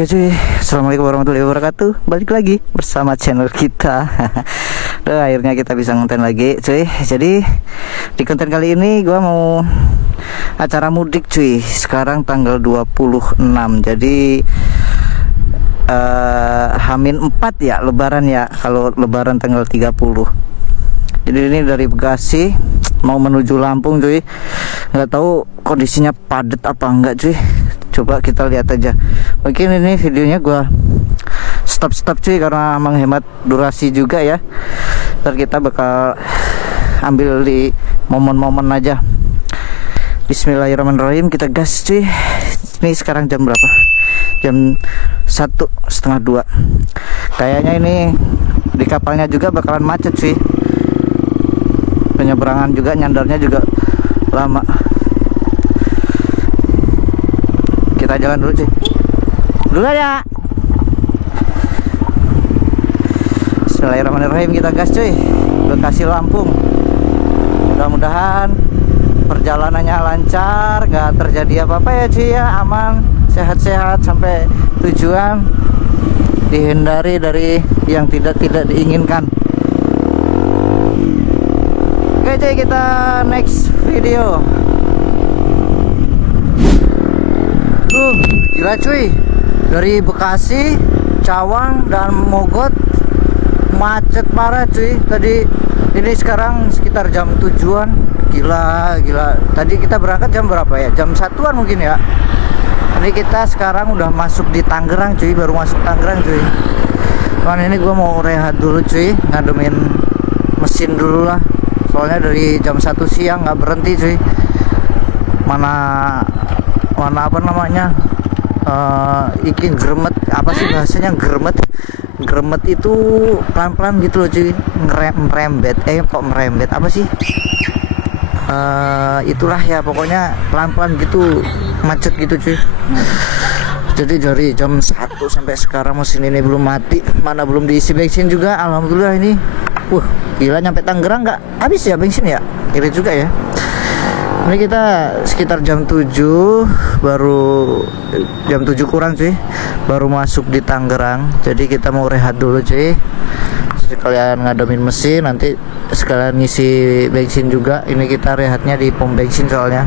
Oke cuy, assalamualaikum warahmatullahi wabarakatuh. Balik lagi bersama channel kita. Akhirnya kita bisa ngonten lagi cuy. Jadi di konten kali ini gua mau acara mudik cuy. Sekarang tanggal 26. Jadi Hamin 4 ya, lebaran ya. Kalau lebaran tanggal 30. Jadi ini dari Bekasi mau menuju Lampung cuy. Nggak tahu kondisinya padat apa enggak cuy. Coba kita lihat aja. Mungkin ini videonya gua stop cuy karena menghemat durasi juga ya. Ntar kita bakal ambil di momen-momen aja. Bismillahirrahmanirrahim, kita gas cuy. Ini sekarang jam berapa? Jam 1:30. Kayaknya ini di kapalnya juga bakalan macet cuy. Penyeberangan juga, nyandarnya juga lama. Kita jalan dulu cuy. Dulu ya. Bismillahirrahmanirrahim, kita gas cuy. Bekasi Lampung. Mudah-mudahan perjalanannya lancar, gak terjadi apa-apa ya cuy ya. Aman, sehat-sehat sampai tujuan. Dihindari dari yang tidak diinginkan. Oke cuy, kita next video. Gila cuy, dari Bekasi, Cawang dan Mogot macet parah cuy. Tadi ini sekarang sekitar jam 7-an. Gila. Tadi kita berangkat jam berapa ya? Jam 1-an mungkin ya. Ini kita sekarang udah masuk di Tangerang cuy, baru masuk Tangerang cuy. Cuman ini gua mau rehat dulu cuy, ngademin mesin dulu lah. Soalnya dari jam 1 siang nggak berhenti cuy. Mana apa namanya, iki gremet, apa sih bahasanya, gremet itu pelan-pelan gitu loh cuy, merembet apa sih, itulah ya, pokoknya pelan-pelan gitu, macet gitu cuy. Jadi dari jam 1 sampai sekarang mesin ini belum mati, mana belum diisi bensin juga. Alhamdulillah ini gila, nyampe Tangerang nggak habis ya bensin ya, kira juga ya. Ini kita sekitar jam 7, baru jam 7 kurang cuy, baru masuk di Tangerang. Jadi kita mau rehat dulu cuy, sekalian ngademin mesin, nanti sekalian ngisi bensin juga. Ini kita rehatnya di pom bensin soalnya.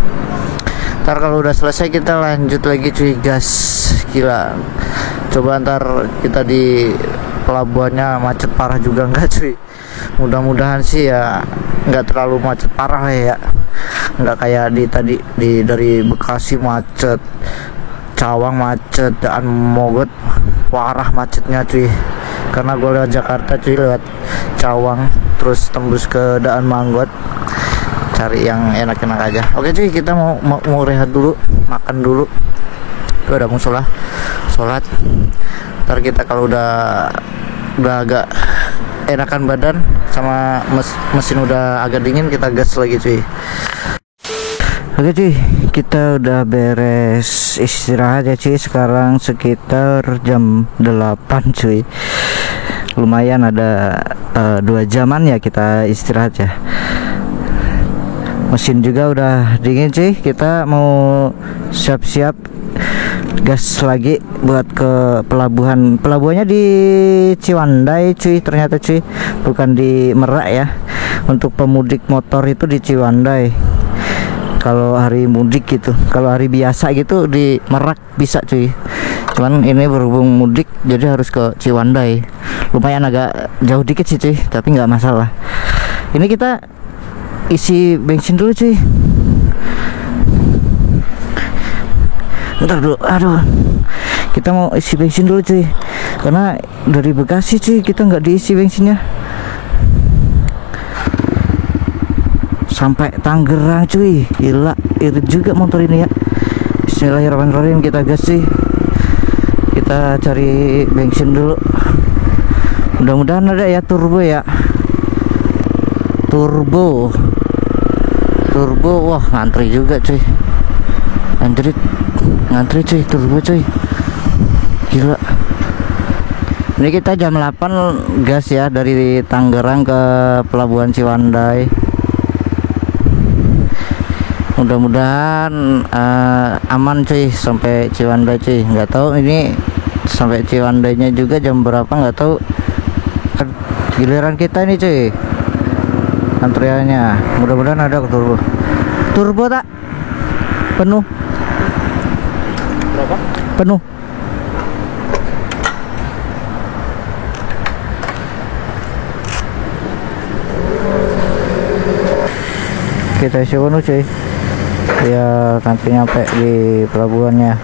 Ntar kalau udah selesai kita lanjut lagi cuy, gas. Gila, coba ntar kita di pelabuhannya macet parah juga enggak cuy. Mudah-mudahan sih ya nggak terlalu macet parah ya, nggak kayak dari Bekasi macet, Cawang macet, dan Mogot parah macetnya cuy. Karena gue lewat Jakarta cuy, lewat Cawang terus tembus ke Daan Manggot, cari yang enak-enak aja. Oke cuy, kita mau rehat dulu, makan dulu. Gue udah mau sholat. Ntar kita kalau udah agak enakan badan sama mesin udah agak dingin, kita gas lagi cuy. Oke cuy, kita udah beres istirahat ya cuy. Sekarang sekitar jam 8 cuy. Lumayan ada 2 jaman ya kita istirahat ya. Mesin juga udah dingin cuy. Kita mau siap-siap gas lagi buat ke pelabuhan. Pelabuhannya di Ciwandai cuy, ternyata cuy, bukan di Merak ya. Untuk pemudik motor itu di Ciwandai kalau hari mudik gitu. Kalau hari biasa gitu di Merak bisa cuy, cuman ini berhubung mudik jadi harus ke Ciwandai. Lumayan agak jauh dikit sih cuy, tapi nggak masalah. Ini kita isi bensin dulu cuy. Bentar dulu, aduh, kita mau isi bensin dulu cuy, karena dari Bekasi cuy kita nggak diisi bensinnya sampai Tangerang cuy. Gila, irit juga motor ini ya. Bismillahirrahmanirrahim, kita gas cuy. Kita cari bensin dulu, mudah-mudahan ada ya turbo ya. Turbo, wah ngantri juga cuy, ngantri cuy, turbo cuy. Gila, ini kita jam 8 gas ya dari Tangerang ke pelabuhan Ciwandai. Mudah-mudahan aman cuy sampai Ciwandai cuy. Nggak tahu ini Sampai Ciwandainya juga jam berapa nggak tahu. Giliran kita nih cuy, antriannya. Mudah-mudahan ada turbo tak penuh. Berapa? Penuh. Kita isi penuh cuy, ya nanti nyampe di pelabuhannya.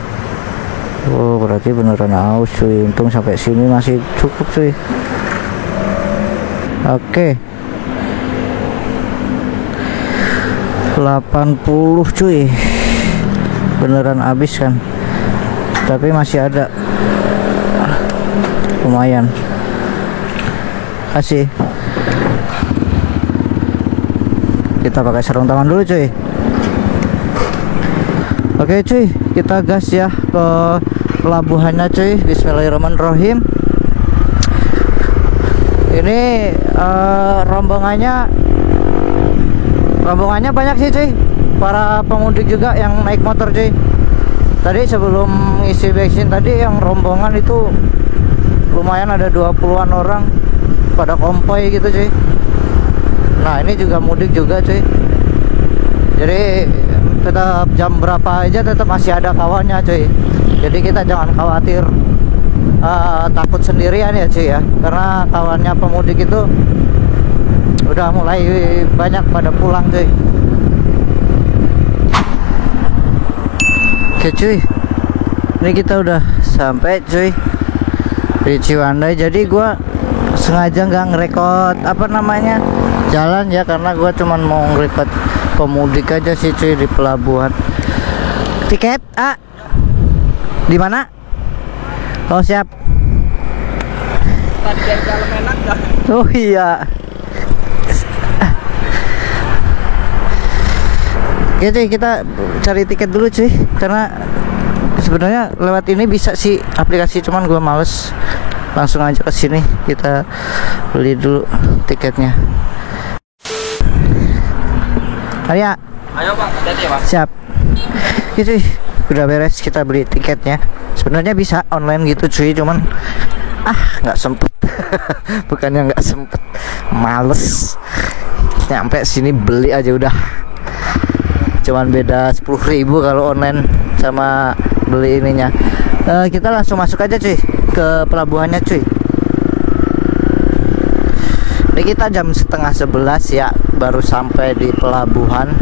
Oh berarti beneran aus cuy, untung sampai sini masih cukup cuy. Oke, 80 cuy, beneran habis kan, tapi masih ada, lumayan. Kasih. Kita pakai sarung tangan dulu cuy. Oke cuy, kita gas ya ke pelabuhannya cuy. Bismillahirrahmanirrahim. Ini rombongannya banyak sih cuy, para pemudik juga yang naik motor cuy. Tadi sebelum isi bensin tadi yang rombongan itu lumayan, ada 20-an orang pada konvoy gitu cuy. Nah ini juga mudik juga cuy, jadi tetap jam berapa aja tetap masih ada kawannya cuy. Jadi kita jangan khawatir takut sendirian ya cuy ya, karena kawannya pemudik itu udah mulai banyak pada pulang cuy. Oke cuy, ini kita udah sampai cuy di Ciwandai. Jadi gua sengaja nggak ngerekod apa namanya jalan ya, karena gua cuman mau ngerekod pemudik aja sih cuy di pelabuhan. Tiket di mana? Oh siap. Tadi dari dalam enak dah. Oh iya. Oke cuy, kita cari tiket dulu cuy, karena sebenarnya lewat ini bisa sih aplikasi, cuman gua males. Langsung aja ke sini, kita beli dulu tiketnya. Ayo. Ayo bang, hati-hati ya bang. Siap. Oke cuy, udah beres kita beli tiketnya. Sebenarnya bisa online gitu cuy, cuman nggak sempet. Bukannya nggak sempet, males. Nyampe sini beli aja udah. Cuman beda 10.000 kalau online sama beli ininya. Kita langsung masuk aja cuy ke pelabuhannya cuy. Ini kita jam 10:30 ya baru sampai di pelabuhan.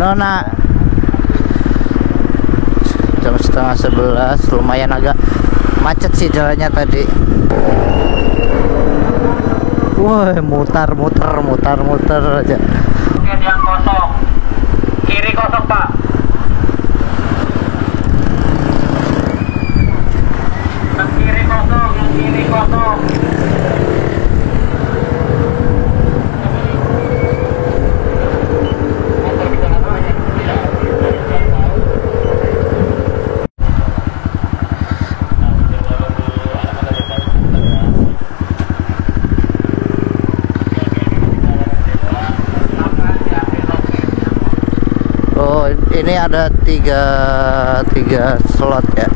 Nona, jam 10:30, lumayan agak macet sih jalannya tadi. Wah, mutar aja. Yang kosong, kiri kosong pak. Yang kiri kosong. Oh, ini ada tiga slot ya.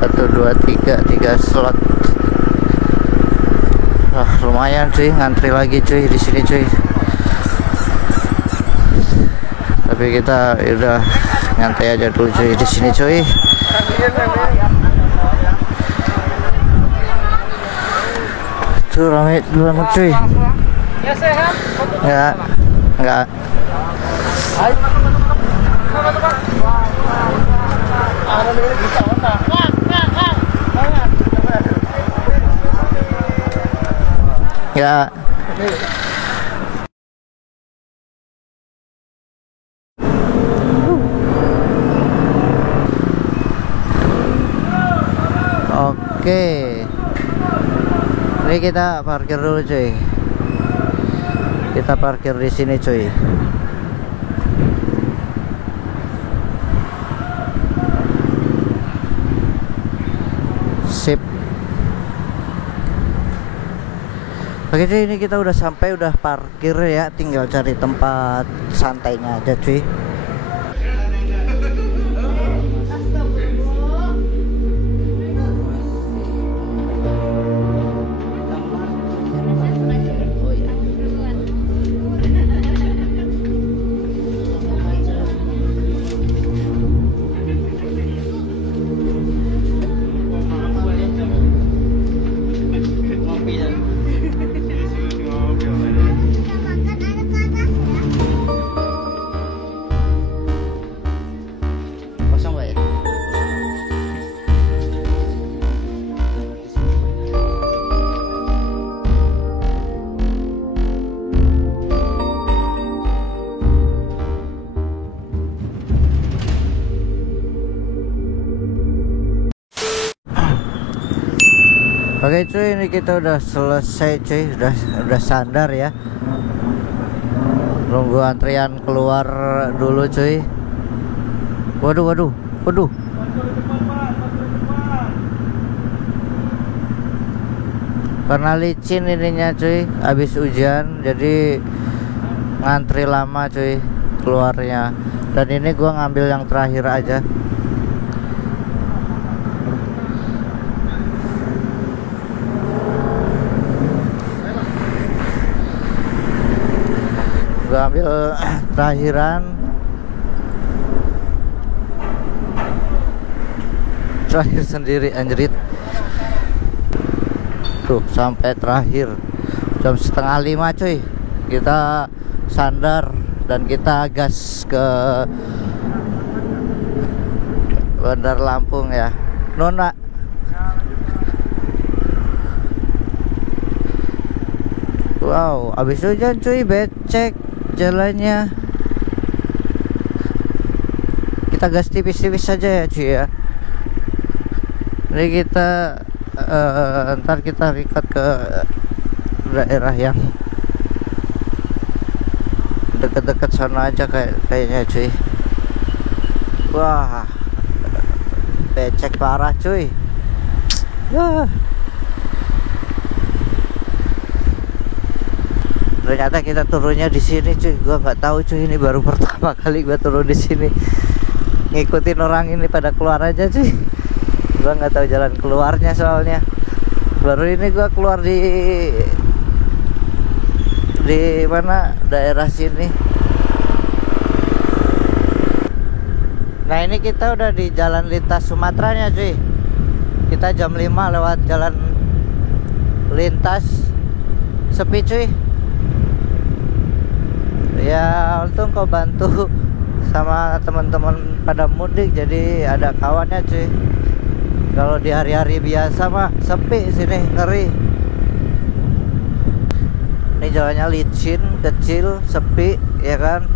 1, 2, 3 slot. Lumayan cuy, ngantri lagi cuy di sini cuy. Tapi kita udah nyantai aja dulu cuy di sini cuy. Tuh rame banget cuy. Ya sehat. Enggak. Ya. Oke. Ini kita parkir dulu cuy. Kita parkir di sini cuy. Sip. Oke cuy, ini kita udah sampai, udah parkir ya, tinggal cari tempat santainya aja cuy. Oke cuy, ini kita udah selesai cuy, udah sandar ya. Nunggu antrian keluar dulu cuy. Waduh. Karena licin ininya cuy, habis hujan jadi ngantri lama cuy keluarnya. Dan ini gua ngambil yang terakhir aja. Gua ambil terakhiran, terakhir sendiri anjrit. Tuh sampai terakhir jam 4:30 cuy, kita sandar dan kita gas ke Bandar Lampung ya Nona. Wow, abis hujan cuy, becek jalannya. Kita gas tipis-tipis saja ya cuy ya. Jadi kita ntar kita record ke daerah yang deket-deket sana aja kayaknya cuy. Wah, becek parah cuy. Ternyata kita turunnya di sini cuy. Gua nggak tahu cuy, ini baru pertama kali gua turun di sini. Ngikutin orang ini pada keluar aja cuy. Gua nggak tahu jalan keluarnya soalnya. Baru ini gua keluar di mana daerah sini. Nah ini kita udah di jalan lintas Sumateranya cuy. Kita jam 5 lewat jalan lintas, sepi cuy. Ya untung kau bantu sama teman-teman pada mudik, jadi ada kawannya cuy. Kalau di hari-hari biasa mah sepi sini, ngeri. Ini jalannya licin, kecil, sepi ya kan.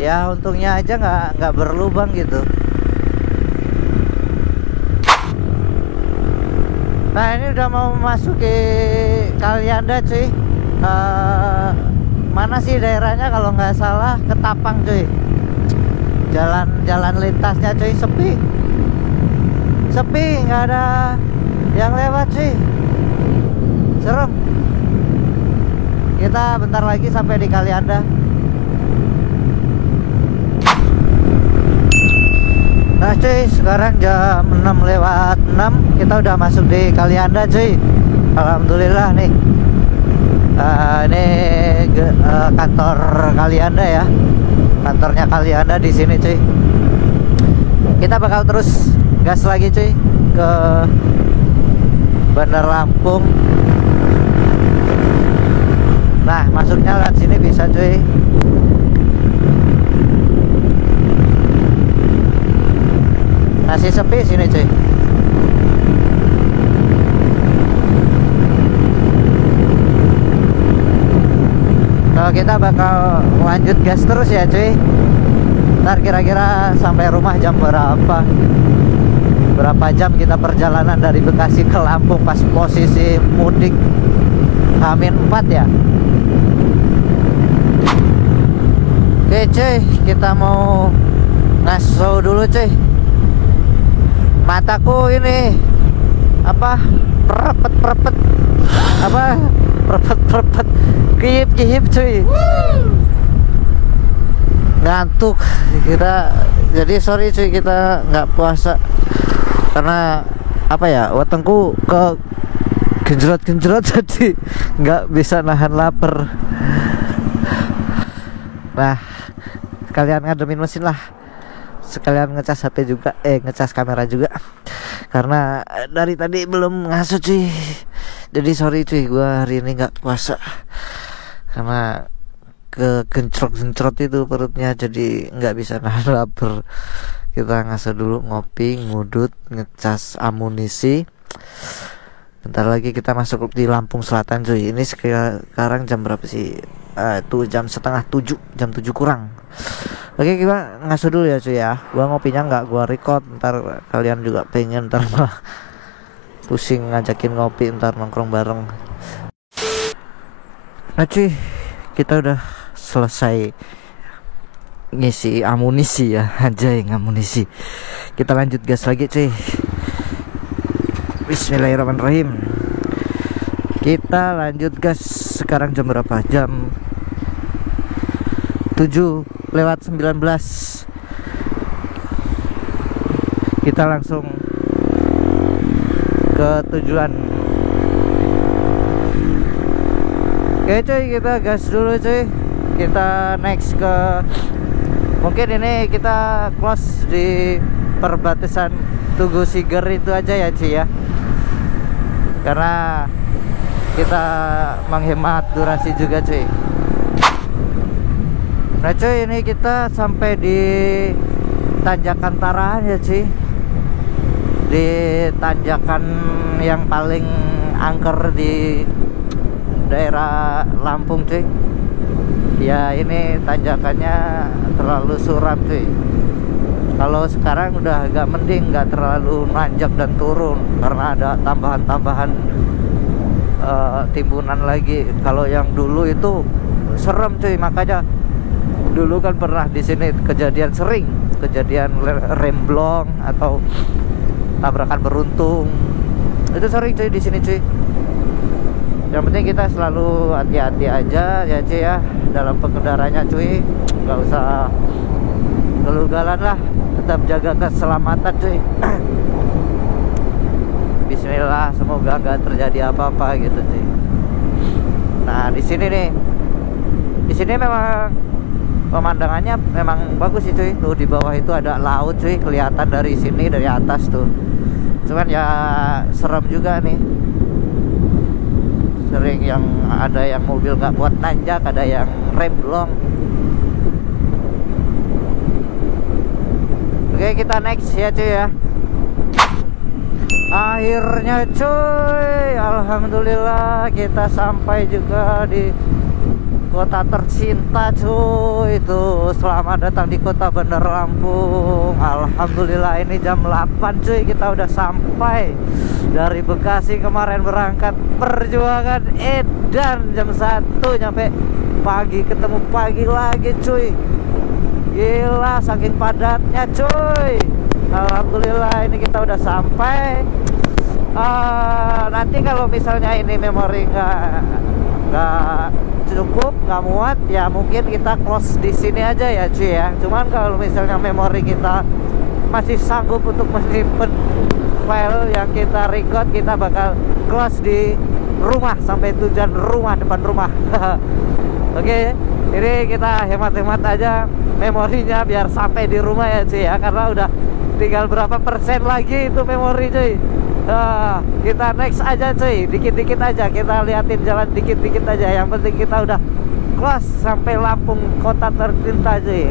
Ya untungnya aja nggak berlubang gitu. Nah ini udah mau memasuki Kalianda cuy. Mana sih daerahnya kalau nggak salah Ketapang cuy. Jalan lintasnya cuy sepi, nggak ada yang lewat cuy. Serem. Kita bentar lagi sampai di Kalianda. Nah cuy, sekarang jam 6:06, kita udah masuk di Kalianda cuy. Alhamdulillah nih. Ini kantor Kalianda ya, kantornya Kalianda di sini cuy. Kita bakal terus gas lagi cuy ke Bandar Lampung. Nah masuknya lewat sini bisa cuy. Masih sepi sini cuy. Kalau kita bakal lanjut gas terus ya cuy. Ntar kira-kira sampai rumah jam berapa jam kita perjalanan dari Bekasi ke Lampung pas posisi mudik H-4 ya. Oke cuy, kita mau ngaso dulu cuy. Mataku ini apa perepet apa perepet kihip cuy. Ngantuk kita, jadi sorry cuy kita nggak puasa karena apa ya, wetengku ke genjrot jadi nggak bisa nahan lapar. Nah sekalian ngademin mesin lah, sekalian ngecas HP juga, ngecas kamera juga karena dari tadi belum ngaso cuy. Jadi sorry cuy, gua hari ini nggak puasa karena ke gencrot itu perutnya, jadi nggak bisa nahan lapar. Kita ngaso dulu, ngopi, ngudut, ngecas amunisi. Bentar lagi kita masuk di Lampung Selatan cuy. Ini sekarang jam berapa sih? Tuh jam 6:30, jam 7 kurang. Oke kita ngaso dulu ya cuy ya. Gua ngopinya nggak gua record, ntar kalian juga pengen ntar malah pusing ngajakin ngopi, ntar nongkrong bareng. Nah cuy, kita udah selesai ngisi amunisi ya, anjay amunisi. Kita lanjut gas lagi cuy. Bismillahirrahmanirrahim. Kita lanjut gas. Sekarang jam berapa? Jam 7:19. Kita langsung ke tujuan. Oke cuy, kita gas dulu cuy. Kita next ke, mungkin ini kita close di perbatasan Tugu Siger itu aja ya cuy ya, karena kita menghemat durasi juga cuy. Nah cuy, ini kita sampai di Tanjakan Tarahan ya cuy, di tanjakan yang paling angker di daerah Lampung cuy. Ya ini tanjakannya terlalu suram cuy. Kalau sekarang udah agak mending, nggak terlalu nanjak dan turun karena ada tambahan-tambahan timbunan lagi. Kalau yang dulu itu serem cuy, makanya dulu kan pernah di sini kejadian remblong atau tabrakan beruntung. Itu sering cuy di sini cuy. Yang penting kita selalu hati-hati aja ya cuy ya dalam pengendaranya cuy, nggak usah gelugalan lah, tetap jaga keselamatan cuy. Bismillah, semoga nggak terjadi apa-apa gitu cuy. Nah di sini memang pemandangannya memang bagus sih cuy. Tuh di bawah itu ada laut cuy, kelihatan dari sini, dari atas tuh. Cuman ya serem juga nih. Sering yang ada yang mobil nggak buat nanjak, ada yang remblong. Oke, kita next ya cuy ya. Akhirnya cuy, alhamdulillah kita sampai juga di kota tercinta cuy. Itu selamat datang di kota Bandar Lampung. Alhamdulillah ini jam 8 cuy, kita udah sampai. Dari Bekasi kemarin berangkat perjuangan edan jam 1, nyampe pagi, ketemu pagi lagi cuy. Gila saking padatnya cuy. Alhamdulillah ini kita udah sampai. Nanti kalau misalnya ini memori nggak cukup, nggak muat, ya mungkin kita close di sini aja ya cuy ya. Cuman kalau misalnya memori kita masih sanggup untuk menyimpan file yang kita record, kita bakal close di rumah sampai tujuan rumah, depan rumah. Oke, ini kita hemat-hemat aja memorinya biar sampai di rumah ya cuy ya, karena udah tinggal berapa persen lagi itu memori cuy. Kita next aja cuy, dikit-dikit aja kita liatin jalan, dikit-dikit aja. Yang penting kita udah close sampai Lampung, kota tercinta cuy.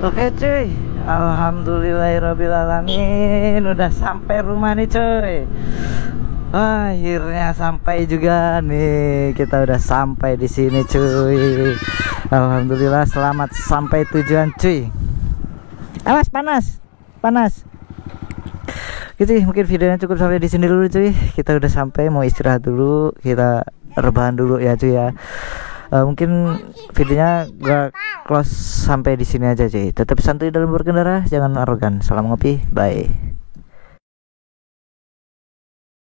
Oke cuy, alhamdulillahirrabbilalamin, udah sampai rumah nih cuy. Akhirnya sampai juga nih, kita udah sampai di sini cuy. Alhamdulillah, selamat sampai tujuan cuy. Awas panas. Gitu, mungkin videonya cukup sampai di sini dulu cuy. Kita udah sampai, mau istirahat dulu, kita rebahan dulu ya cuy ya. Mungkin videonya gak close sampai di sini aja cuy. Tetap santuy dalam berkendara, jangan arogan. Salam ngopi, bye.